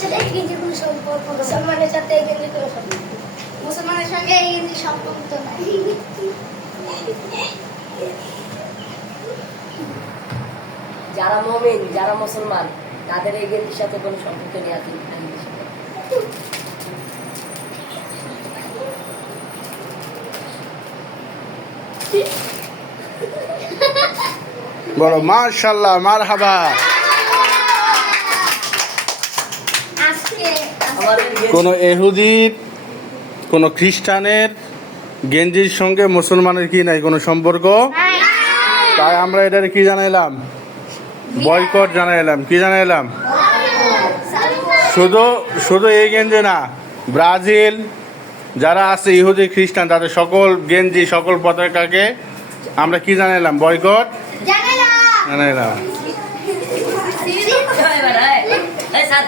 সাথে এই গেঞ্জির কোনো সম্পর্ক নেই। মুসলমানের সাথে এই গেঞ্জির কোনো সম্পর্ক নেই। মুসলমানের সঙ্গে এই গেঞ্জির সম্পর্ক তো নাই। যারা মুমিন, যারা মুসলমান, তাদের এই গেঞ্জির সাথে কোনো সম্পর্ক নেই। আপনি বলো মাশাআল্লাহ, মারহাবা। আজকে আমাদের কোনো ইহুদির, কোনো খ্রিস্টানের গেঞ্জির সঙ্গে মুসলমানের কি নাই কোনো সম্পর্ক, তাই আমরা এটার কি জানাইলাম, বয়কট জানাইলাম। কি জানাইলাম? শুধু শুধু এই গেঞ্জি না, ব্রাজিল যারা আছে ইহুদি খ্রিস্টান, তাদের সকল গেঞ্জি, সকল পতাকাকে আমরা কি জানাইলাম, বয়কট জানাইলাম। এই স্যার